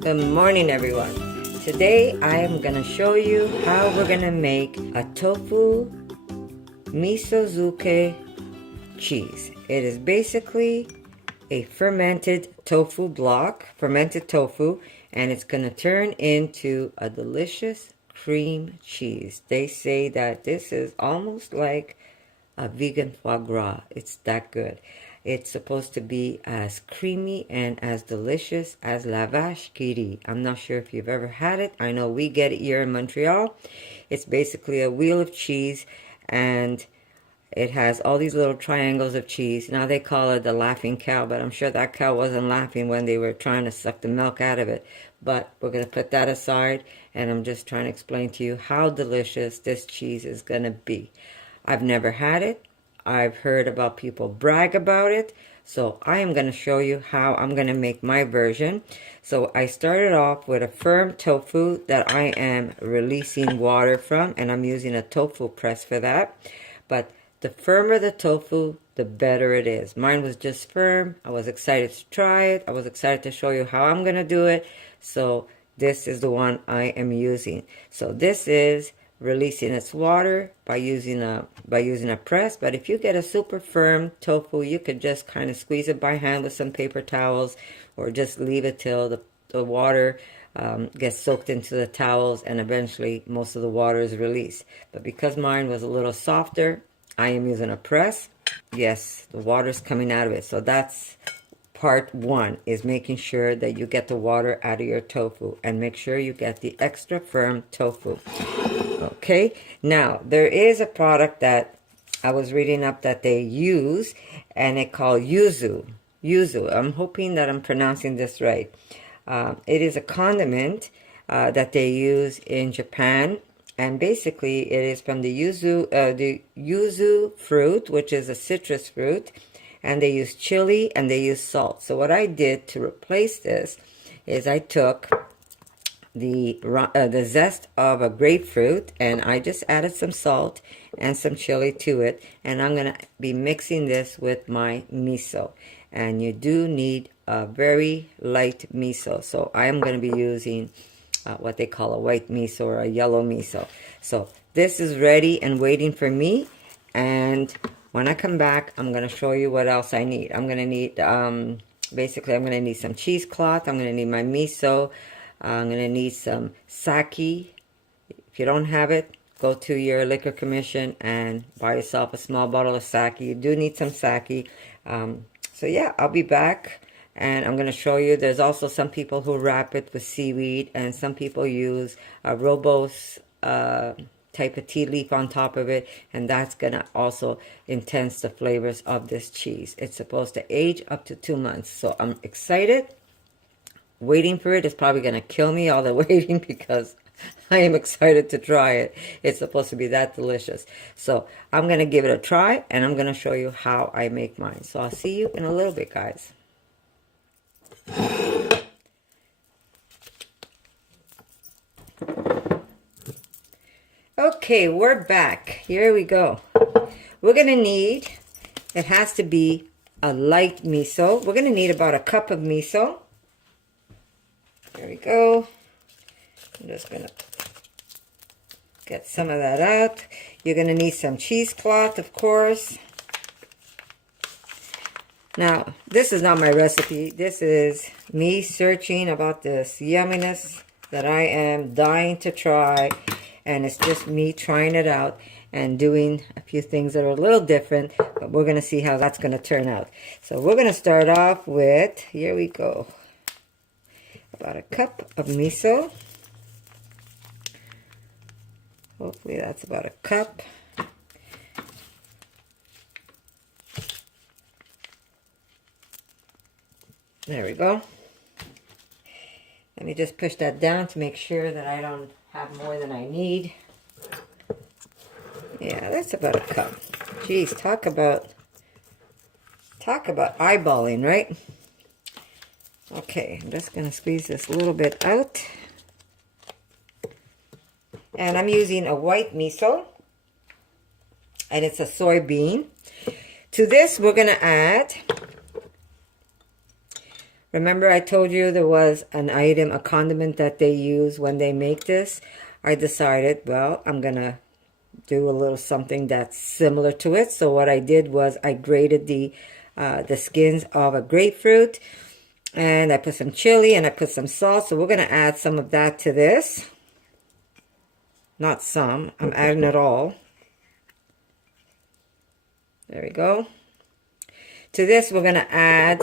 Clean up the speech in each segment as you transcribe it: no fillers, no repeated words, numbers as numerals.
Good morning, everyone. Today I am going to show you how we're going to make a Tofu Misozuke cheese. It is basically a fermented tofu block, fermented tofu, and it's going to turn into a delicious cream cheese. They say that this is almost like a vegan foie gras. It's that good. It's supposed to be as creamy and as delicious as la vache qui rit. I'm not sure if you've ever had it. I know we get it here in Montreal. It's basically a wheel of cheese, and it has all these little triangles of cheese. Now they call it the laughing cow, but I'm sure that cow wasn't laughing when they were trying to suck the milk out of it. But we're going to put that aside, and I'm just trying to explain to you how delicious this cheese is going to be. I've never had it. I've heard about people brag about it. So I am going to show you how I'm going to make my version. So I started off with a firm tofu that I am releasing water from, and I'm using a tofu press for that. But the firmer the tofu, the better it is. Mine was just firm. I was excited to try it. I was excited to show you how I'm going to do it. So this is the one I am using. So this is releasing its water by using a press. But if you get a super firm tofu, you could just kind of squeeze it by hand with some paper towels, or just leave it till the water gets soaked into the towels, and eventually most of the water is released. But because mine was a little softer, I am using a press. Yes, the water's coming out of it. So that's part one, is making sure that you get the water out of your tofu, and make sure you get the extra firm tofu. Okay, now there is a product that I was reading up that they use, and it called yuzu. Yuzu. I'm hoping that I'm pronouncing this right. It is a condiment that they use in Japan, and basically it is from the yuzu fruit, which is a citrus fruit, and they use chili and they use salt. So what I did to replace this is I took the zest of a grapefruit, and I just added some salt and some chili to it, and I'm going to be mixing this with my miso. And you do need a very light miso, so I am going to be using what they call a white miso or a yellow miso. So this is ready and waiting for me, and when I come back, I'm going to show you what else I need. I'm going to need, basically I'm going to need some cheesecloth, I'm going to need my miso, I'm going to need some sake. If you don't have it, go to your liquor commission and buy yourself a small bottle of sake. You do need some sake. So yeah, I'll be back, and I'm going to show you. There's also some people who wrap it with seaweed, and some people use a rooibos type of tea leaf on top of it, and that's going to also enhance the flavors of this cheese. It's supposed to age up to 2 months. So I'm excited. Waiting for it is probably going to kill me, all the waiting, because I am excited to try it. It's supposed to be that delicious. So I'm going to give it a try, and I'm going to show you how I make mine. So I'll see you in a little bit, guys. Okay, we're back. Here we go. We're going to need, it has to be a light miso. We're going to need about a cup of miso. There we go. I'm just going to get some of that out. You're going to need some cheesecloth, of course. Now, this is not my recipe. This is me searching about this yumminess that I am dying to try. And it's just me trying it out and doing a few things that are a little different. But we're going to see how that's going to turn out. So we're going to start off with, here we go, about a cup of miso. Hopefully that's about a cup. There we go. Let me just push that down to make sure that I don't have more than I need. Yeah, that's about a cup. Geez, talk about eyeballing, right? Okay, I'm just going to squeeze this a little bit out. And I'm using a white miso, and it's a soybean. To this, we're going to add Remember I told you there was an item, a condiment that they use when they make this? I decided, well, I'm going to do a little something that's similar to it. So what I did was I grated the skins of a grapefruit, and I put some chili and I put some salt. So we're going to add some of that to this. Not some, I'm adding it all. There we go. To this, we're going to add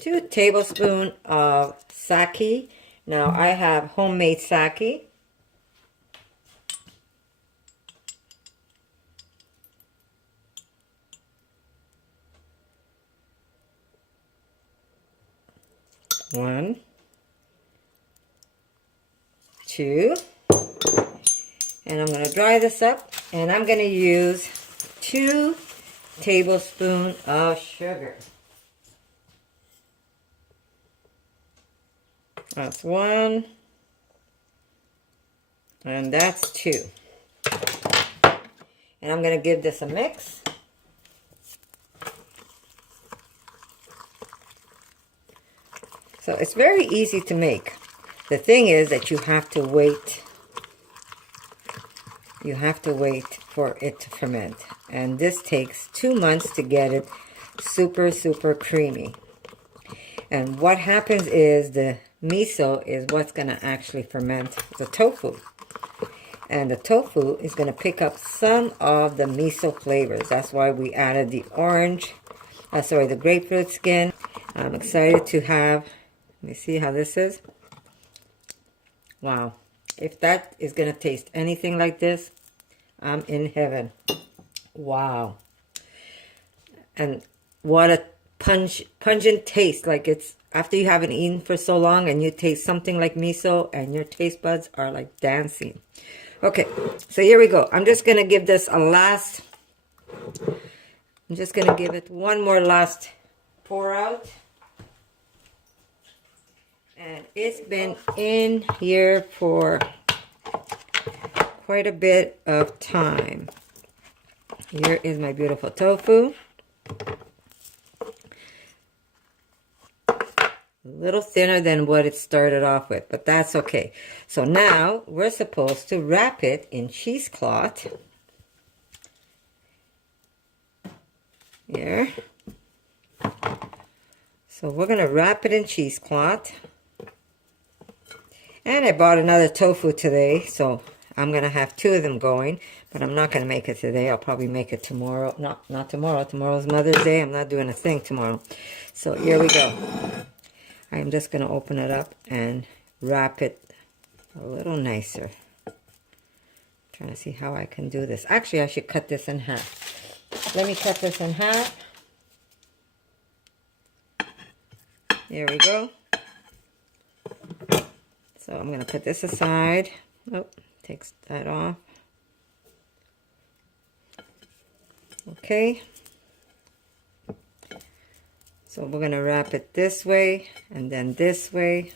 2 tablespoons of sake. Now, I have homemade sake. One, 2. And I'm going to dry this up. And I'm going to use 2 tablespoons of sugar. That's 1. And that's 2. And I'm going to give this a mix. So it's very easy to make. The thing is that you have to wait. You have to wait for it to ferment. And this takes 2 months to get it super, super creamy. And what happens is the miso is what's going to actually ferment the tofu. And the tofu is going to pick up some of the miso flavors. That's why we added the the grapefruit skin. I'm excited to have, let me see how this is. Wow. If that is going to taste anything like this, I'm in heaven. Wow. And what a pungent taste. Like it's after you haven't eaten for so long and you taste something like miso and your taste buds are like dancing. Okay, so here we go. I'm just going to give this a last, I'm just going to give it one more last pour out. And it's been in here for quite a bit of time. Here is my beautiful tofu. A little thinner than what it started off with, but that's okay. So now we're supposed to wrap it in cheesecloth. Here. So we're going to wrap it in cheesecloth. And I bought another tofu today, so I'm going to have 2 of them going. But I'm not going to make it today. I'll probably make it tomorrow. Not tomorrow. Tomorrow's Mother's Day. I'm not doing a thing tomorrow. So here we go. I'm just going to open it up and wrap it a little nicer. Trying to see how I can do this. Actually, I should cut this in half. Let me cut this in half. There we go. So I'm going to put this aside. Oh, takes that off. Okay. So we're going to wrap it this way and then this way.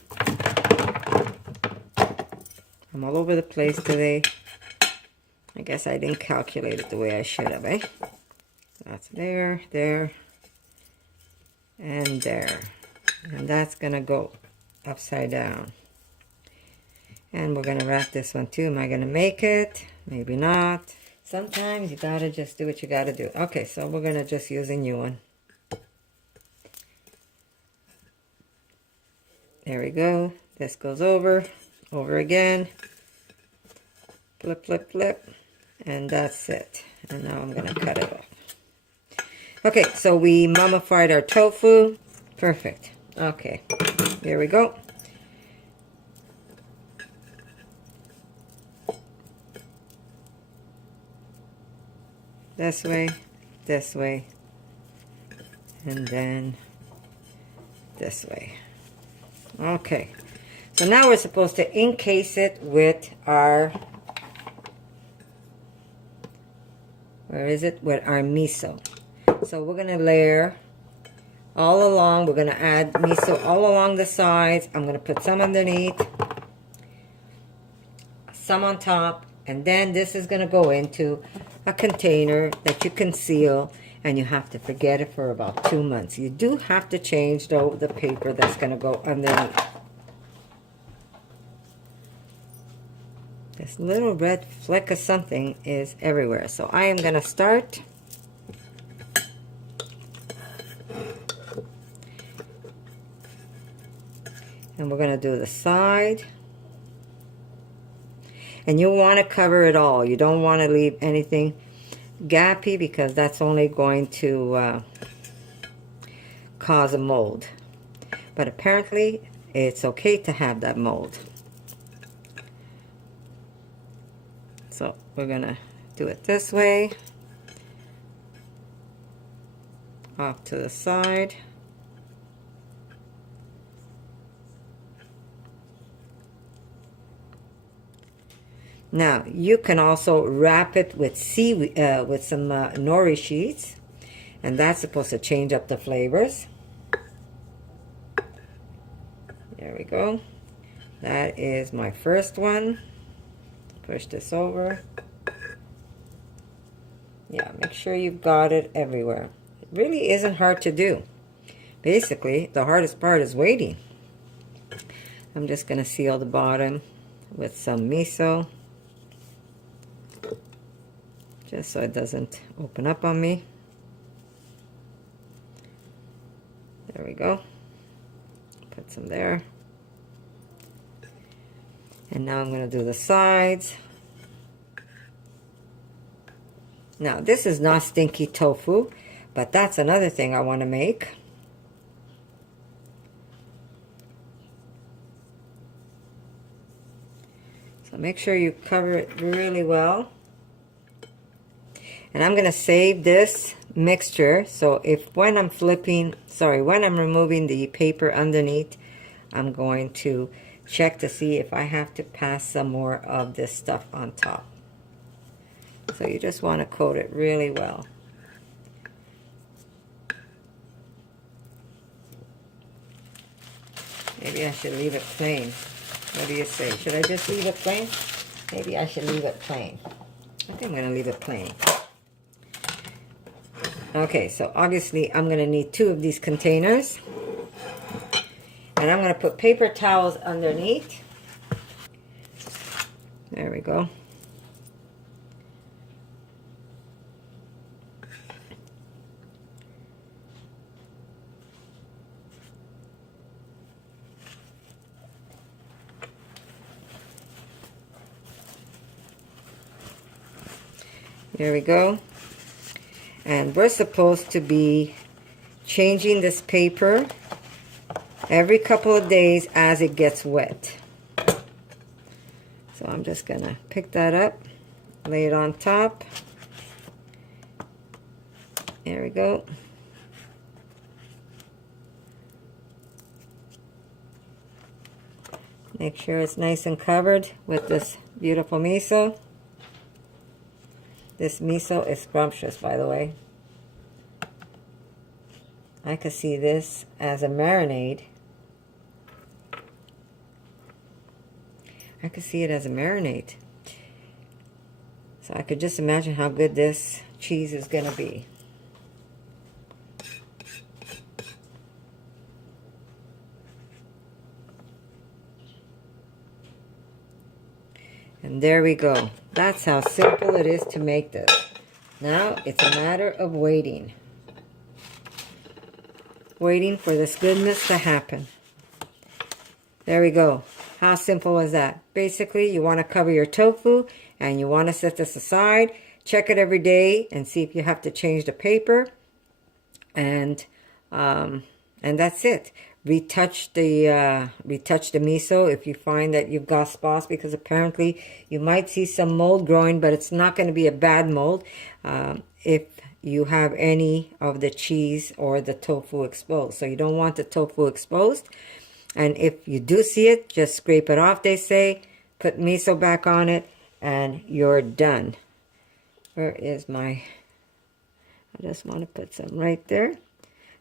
I'm all over the place today. I guess I didn't calculate it the way I should have, eh? That's there, there, and there. And that's going to go upside down. And we're going to wrap this one too. Am I going to make it? Maybe not. Sometimes you got to just do what you got to do. Okay, so we're going to just use a new one. There we go. This goes over again. Flip, flip, flip. And that's it. And now I'm going to cut it off. Okay, so we mummified our tofu. Perfect. Okay, here we go. This way, and then this way. Okay, so now we're supposed to encase it with our, with our miso. So we're going to layer all along. We're going to add miso all along the sides. I'm going to put some underneath, some on top, and then this is going to go into a container that you can seal, and you have to forget it for about 2 months. You do have to change, though, the paper that's going to go underneath. This little red fleck of something is everywhere. So I am going to start. And we're going to do the side. And you want to cover it all. You don't want to leave anything gappy because that's only going to cause a mold. But apparently it's okay to have that mold. So we're going to do it this way. Off to the side. Now, you can also wrap it with seaweed, with some nori sheets, and that's supposed to change up the flavors. There we go. That is my first one. Push this over. Yeah, make sure you've got it everywhere. It really isn't hard to do. Basically, the hardest part is waiting. I'm just going to seal the bottom with some miso, just so it doesn't open up on me. There we go. Put some there. And now I'm going to do the sides. Now, this is not stinky tofu, but that's another thing I want to make. So make sure you cover it really well. And I'm going to save this mixture, so if when I'm removing the paper underneath, I'm going to check to see if I have to pass some more of this stuff on top. So you just want to coat it really well. Maybe I should leave it plain. What do you say? Should I just leave it plain? Maybe I should leave it plain. I think I'm going to leave it plain. Okay, so obviously I'm going to need 2 of these containers. And I'm going to put paper towels underneath. There we go. There we go. And we're supposed to be changing this paper every couple of days as it gets wet. So I'm just going to pick that up, lay it on top. There we go. Make sure it's nice and covered with this beautiful miso. This miso is scrumptious, by the way. I could see this as a marinade. I could see it as a marinade. So I could just imagine how good this cheese is going to be. And there we go. That's how simple it is to make this. Now it's a matter of waiting. Waiting for this goodness to happen. There we go. How simple was that? Basically, you want to cover your tofu and you want to set this aside. Check it every day and see if you have to change the paper. And that's it. Retouch the miso if you find that you've got spots, because apparently you might see some mold growing, but it's not going to be a bad mold if you have any of the cheese or the tofu exposed. So you don't want the tofu exposed. And if you do see it, just scrape it off, they say. Put miso back on it, and you're done. Where is my... I just want to put some right there.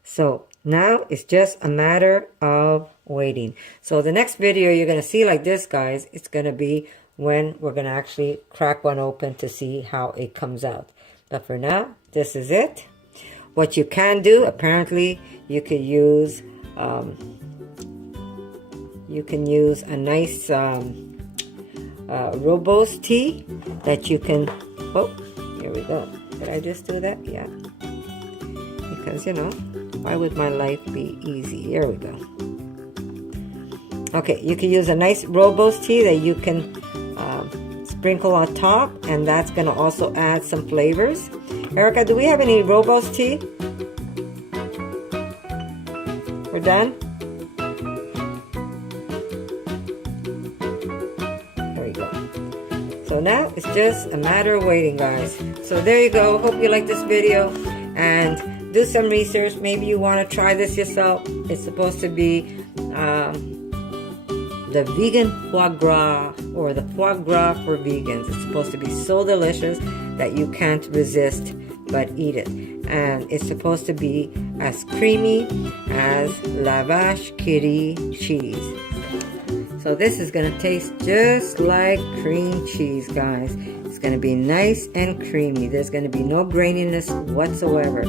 So now it's just a matter of waiting. So the next video you're going to see like this, guys, it's going to be when we're going to actually crack one open to see how it comes out. But for now, this is it. What you can do, apparently, you can use a nice rooibos tea that you can. Oh, here we go. Did I just do that? Yeah. Because, you know, why would my life be easy? Here we go. Okay, you can use a nice rooibos tea that you can sprinkle on top, and that's going to also add some flavors. Erica, do we have any rooibos tea? We're done? There we go. So now it's just a matter of waiting, guys. So there you go. Hope you like this video, and do some research. Maybe you want to try this yourself. It's supposed to be the vegan foie gras, or the foie gras for vegans. It's supposed to be so delicious that you can't resist but eat it. And it's supposed to be as creamy as la vache qui rit cheese. So this is going to taste just like cream cheese, guys. It's going to be nice and creamy. There's going to be no graininess whatsoever.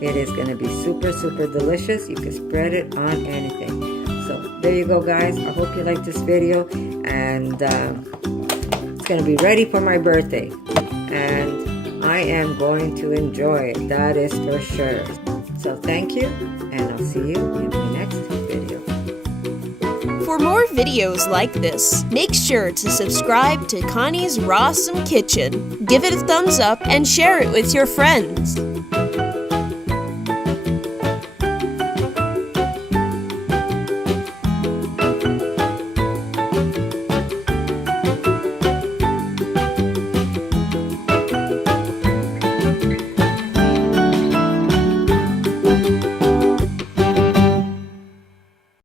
It is going to be super, super delicious. You can spread it on anything. So there you go, guys. I hope you like this video, and it's going to be ready for my birthday, and I am going to enjoy it. That is for sure. So thank you, and I'll see you in my next video. For more videos like this, make sure to subscribe to Connie's Rawsome Kitchen, give it a thumbs up, and share it with your friends.